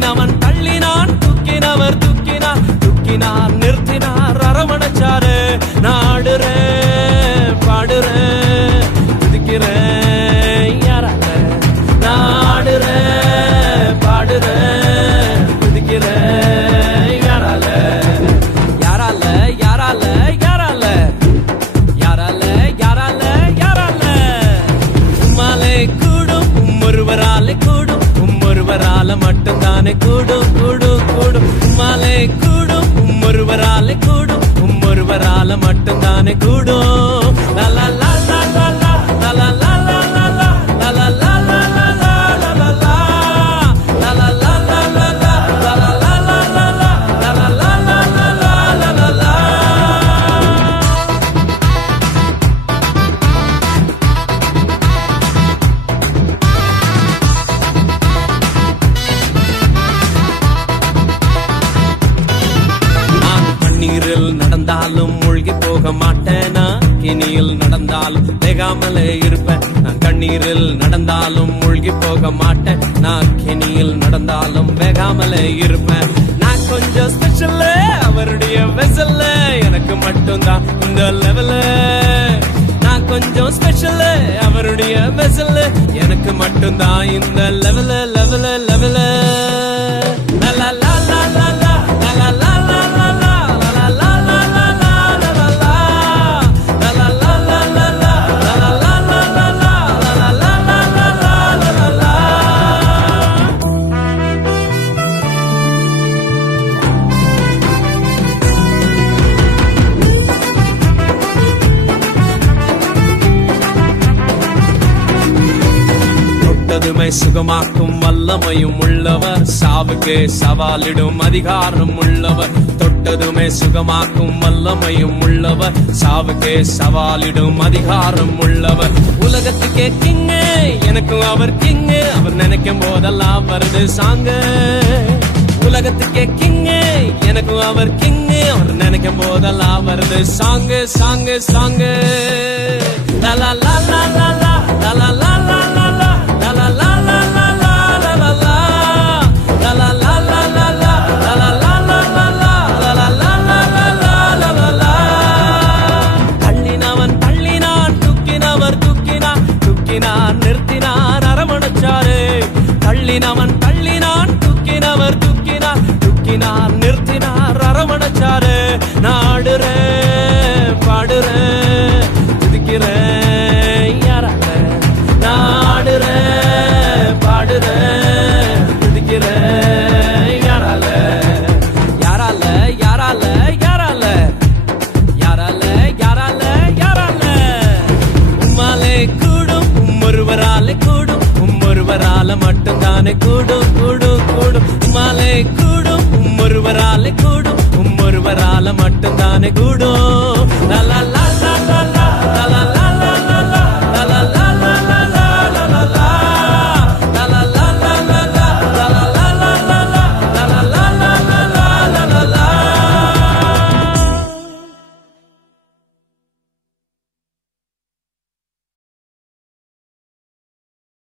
தள்ளினவன் தள்ளினான் தூக்கினவர் தூக்கினார் தூக்கினார் நிறுத்தினார் அரவணைச்சாரு நாடுறேன் பாடுறேன் துதிக்கிறேன் யாரால நாடுறேன் பாடுறேன் துதிக்கிறேன் யாரால யாரால யாரால யாரால யாரால யாரால யாரால உம்மாலே கூடும் ஒருவராலே கூடும் ஒருவரால மட்டும்தானே கூடும் கூடும் கூடும் உம்மாலே கூடும் ஒருவராலே கூடும் ஒருவரால மட்டும்தானே கூடும் லலா லலா லலா லலா லலா லலா லலா லலா லலா லலா லலா லலா லலா லலா லலா லலா லலா. கண்ணீரில் நடந்தாலும் மூழ்கி போக மாட்டேனா கிணியில் நடந்தாலும் வேகாமலே இருப்பேன் நான் கண்ணீரில் நடந்தாலும் மூழ்கி போக மாட்டேன் நான் கிணியில் நடந்தாலும் வேகாமலே இருப்பேன் நான் கொஞ்சம் ஸ்பெஷல் அவருடைய வெசல்ல எனக்கு மட்டும்தான் இந்த லெவல நான் கொஞ்சம் ஸ்பெஷல் அவருடைய வெசல்ல எனக்கு மட்டும்தான் இந்த லெவல லெவல லெவல லலா லலா லலா லலா லலா லலா சுகமாக்கும் வல்லமையும் உள்ளவர் சாவுக்கு சவாலிடும் அதிகாரம் உள்ளவர் தொட்டதுமே சுகமாக்கும் வல்லமையும் உள்ளவர் சாவுக்கு சவாலிடும் அதிகாரம் உள்ளவர் உலகத்துக்கே கிங்கு எனக்கும் அவர் கிங்கு அவர் நினைக்கும் போதெல்லாம் வருது சாங்க உலகத்துக்கே கிங்கு எனக்கும் அவர் கிங்கு அவர் நினைக்கும் போதெல்லாம் வருது சாங்கு சாங்கு சாங்கு லலா லலா லலா லலா லலா லலா நிறுத்தினார் அரவணைச்சாரு தள்ளினவன் தள்ளினான் தூக்கினவர் தூக்கினார் தூக்கினார் நிறுத்தினார் அரவணைச்சாரு நாடுறேன் பாடுறேன் துதிக்கிறேன் யாரால நாடுறேன் பாடுறேன் துதிக்கிறேன் யாரால யாரால யாரால யாரால யாரால யாரால யாரால உம்மாலே கூடும் ஒருவராலே கூடும் ஒருவரால மட்டும்தானே கூடும் கூடும் கூடும் உம்மாலே கூடும் ஒருவராலே கூடும் ஒருவரால மட்டும்தானே கூடும் லலா லலா